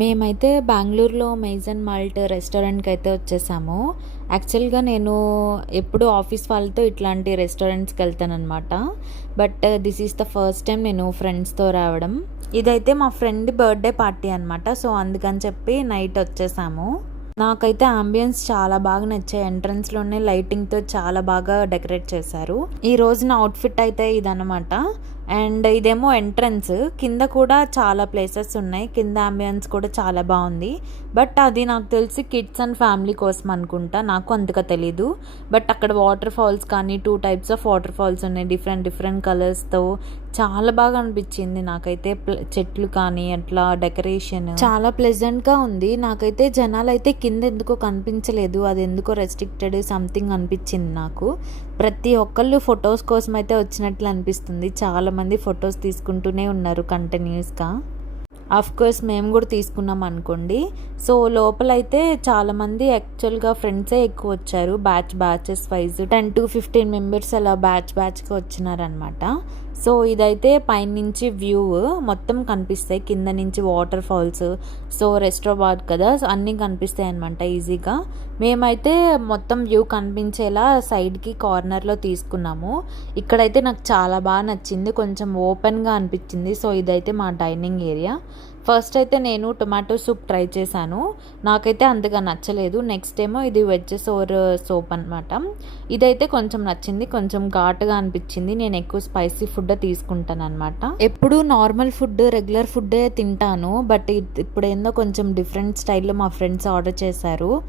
మేమైతే బెంగుళూరులో మైజన్ మాల్ట్ రెస్టారెంట్‌కి అయితే వచ్చేసాము. యాక్చువల్‌గా నేను ఎప్పుడు ఆఫీస్ వాళ్ళతో ఇట్లాంటి రెస్టారెంట్స్‌కి వెళ్తాననమాట. But this is the first time నేను ఫ్రెండ్స్‌తో రావడం. ఇదైతే మా ఫ్రెండ్ బర్త్‌డే పార్టీ అనమాట. సో, అందుకని చెప్పి నైట్ వచ్చేసాము. నాకైతే అంబియన్స్ చాలా బాగా నచ్చాయి. ఎంట్రన్స్‌లోనే లైటింగ్‌తో చాలా బాగా డెకరేట్ చేశారు. ఈ రోజు నా అవుట్‌ఫిట్ అయితే ఇదనమాట. అండ్ ఇదేమో ఎంట్రన్స్. కింద కూడా చాలా ప్లేసెస్ ఉన్నాయి. కింద అంబియన్స్ కూడా చాలా బాగుంది. బట్ అది నాకు తెలిసి కిడ్స్ అండ్ ఫ్యామిలీ కోసం అనుకుంటా. నాకు అంతగా తెలీదు. బట్ అక్కడ వాటర్ ఫాల్స్ కానీ 2 టైప్స్ ఆఫ్ వాటర్ ఫాల్స్ ఉన్నాయి. డిఫరెంట్ కలర్స్‌తో చాలా బాగా అనిపించింది నాకైతే. చెట్లు కానీ అట్లా డెకరేషన్ చాలా ప్లెజెంట్‌గా ఉంది. నాకైతే జనాలైతే కింద ఎందుకో కనిపించలేదు. అది ఎందుకో రెస్ట్రిక్టెడ్ సంథింగ్ అనిపించింది నాకు. ప్రతి ఒక్కళ్ళు ఫొటోస్ కోసం అయితే వచ్చినట్లు అనిపిస్తుంది. చాలామంది ఫొటోస్ తీసుకుంటూనే ఉన్నారు కంటిన్యూస్‌గా. కోర్స్ మేము కూడా తీసుకున్నాం అనుకోండి. సో, లోపలైతే చాలామంది యాక్చువల్‌గా ఫ్రెండ్సే ఎక్కువ వచ్చారు. బ్యాచెస్ వైజ్ 10-15 మెంబర్స్ అలా బ్యాచ్‌గా వచ్చినారనమాట. సో, ఇదైతే పైనుంచి వ్యూ మొత్తం కనిపిస్తాయి. కింద నుంచి వాటర్ ఫాల్స్. సో, రెస్టారెంట్ కదా, సో అన్నీ కనిపిస్తాయి అనమాట ఈజీగా. మేమైతే మొత్తం వ్యూ కనిపించేలా సైడ్కి కార్నర్లో తీసుకున్నాము. ఇక్కడైతే నాకు చాలా బాగా నచ్చింది. కొంచెం ఓపెన్గా అనిపించింది. సో, ఇదైతే మా డైనింగ్ ఏరియా. ఫస్ట్ అయితే నేను టొమాటో సూప్ ట్రై చేశాను. నాకైతే అంతగా నచ్చలేదు. నెక్స్ట్ ఏమో ఇది వెజ్ సూప్ అనమాట. ఇదైతే కొంచెం నచ్చింది. కొంచెం ఘాటుగా అనిపించింది. నేను ఎక్కువ స్పైసీ ఫుడ్ తీసుకుంటాను అనమాట. ఎప్పుడు నార్మల్ ఫుడ్ రెగ్యులర్ ఫుడ్డే తింటాను. బట్ ఇప్పుడు ఏందో కొంచెం డిఫరెంట్ స్టైల్లో మా ఫ్రెండ్స్ ఆర్డర్ చేశారు.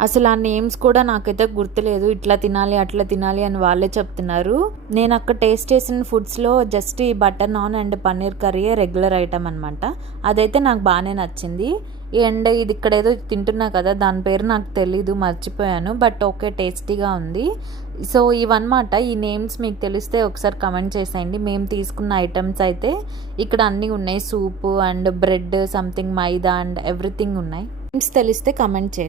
అసలు ఆ నేమ్స్ కూడా నాకైతే గుర్తులేదు. ఇట్లా తినాలి అట్లా తినాలి అని వాళ్ళే చెప్తున్నారు. నేను అక్కడ టేస్ట్ చేసిన ఫుడ్స్లో జస్ట్ ఈ butter non and paneer curry regular item అనమాట. అదైతే నాకు బాగానే నచ్చింది. అండ్ ఇది ఇక్కడ ఏదో తింటున్నా కదా, దాని పేరు నాకు తెలీదు, మర్చిపోయాను. బట్ ఓకే, టేస్టీగా ఉంది. సో, ఇవన్నమాట. ఈ నేమ్స్ మీకు తెలిస్తే ఒకసారి కమెంట్ చేసేయండి. మేము తీసుకున్న ఐటమ్స్ అయితే ఇక్కడ అన్నీ ఉన్నాయి. Soup and bread something maida and everything ఉన్నాయి. నేమ్స్ తెలిస్తే కమెంట్ చేయండి.